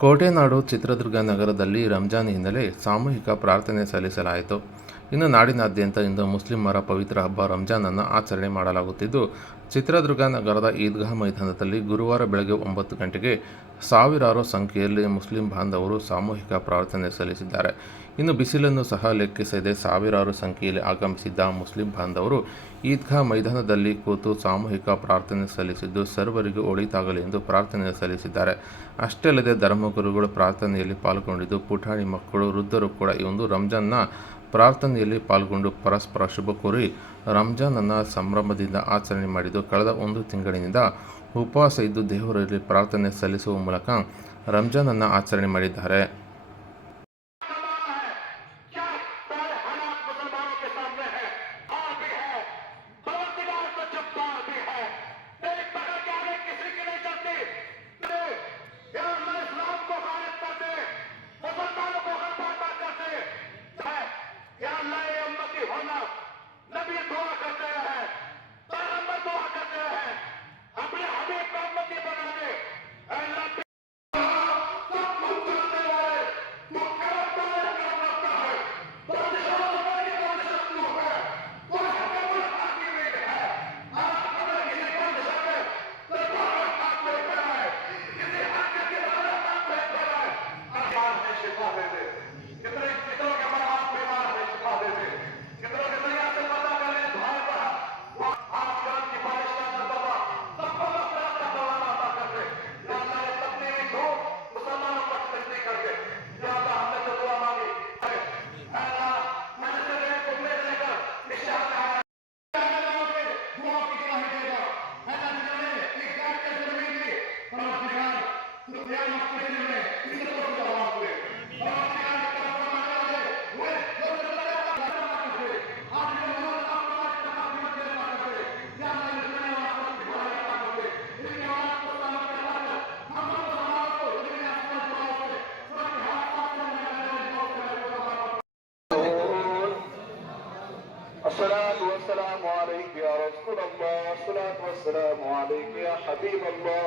ಕೋಟೆನಾಡು ಚಿತ್ರದುರ್ಗ ನಗರದಲ್ಲಿ ರಂಜಾನ್ ಹಿನ್ನೆಲೆ ಸಾಮೂಹಿಕ ಪ್ರಾರ್ಥನೆ ಸಲ್ಲಿಸಲಾಯಿತು. ಇನ್ನು ನಾಡಿನಾದ್ಯಂತ ಇಂದು ಮುಸ್ಲಿಮರ ಪವಿತ್ರ ಹಬ್ಬ ರಂಜಾನನ್ನು ಆಚರಣೆ ಮಾಡಲಾಗುತ್ತಿದ್ದು, ಚಿತ್ರದುರ್ಗ ನಗರದ ಈದ್ಗಾ ಮೈದಾನದಲ್ಲಿ ಗುರುವಾರ ಬೆಳಗ್ಗೆ 9 ಗಂಟೆಗೆ ಸಾವಿರಾರು ಸಂಖ್ಯೆಯಲ್ಲಿ ಮುಸ್ಲಿಂ ಬಾಂಧವರು ಸಾಮೂಹಿಕ ಪ್ರಾರ್ಥನೆ ಸಲ್ಲಿಸಿದ್ದಾರೆ. ಇನ್ನು ಬಿಸಿಲನ್ನು ಸಹ ಲೆಕ್ಕಿಸದೆ ಸಾವಿರಾರು ಸಂಖ್ಯೆಯಲ್ಲಿ ಆಗಮಿಸಿದ್ದ ಮುಸ್ಲಿಂ ಬಾಂಧವರು ಈದ್ಗಾ ಮೈದಾನದಲ್ಲಿ ಕೂತು ಸಾಮೂಹಿಕ ಪ್ರಾರ್ಥನೆ ಸಲ್ಲಿಸಿದ್ದು, ಸರ್ವರಿಗೂ ಒಳಿತಾಗಲಿ ಎಂದು ಪ್ರಾರ್ಥನೆ ಸಲ್ಲಿಸಿದ್ದಾರೆ. ಅಷ್ಟೇ ಅಲ್ಲದೆ ಧರ್ಮಗುರುಗಳು ಪ್ರಾರ್ಥನೆಯಲ್ಲಿ ಪಾಲ್ಗೊಂಡಿದ್ದು, ಪುಟಾಣಿ ಮಕ್ಕಳು, ವೃದ್ಧರು ಕೂಡ ಈ ಒಂದು ರಂಜಾನ್ನ ಪ್ರಾರ್ಥನೆಯಲ್ಲಿ ಪಾಲ್ಗೊಂಡು ಪರಸ್ಪರ ಶುಭ ಕೋರಿ ರಂಜಾನನ್ನು ಸಂಭ್ರಮದಿಂದ ಆಚರಣೆ ಮಾಡಿದ್ದು, ಕಳೆದ 1 ತಿಂಗಳಿನಿಂದ ಉಪವಾಸ ಇದ್ದು ದೇವರಲ್ಲಿ ಪ್ರಾರ್ಥನೆ ಸಲ್ಲಿಸುವ ಮೂಲಕ ರಂಜಾನನ್ನು ಆಚರಣೆ ಮಾಡಿದ್ದಾರೆ. الصلاة والسلام عليك يا رسول الله، الصلاة والسلام عليك يا حبيب الله.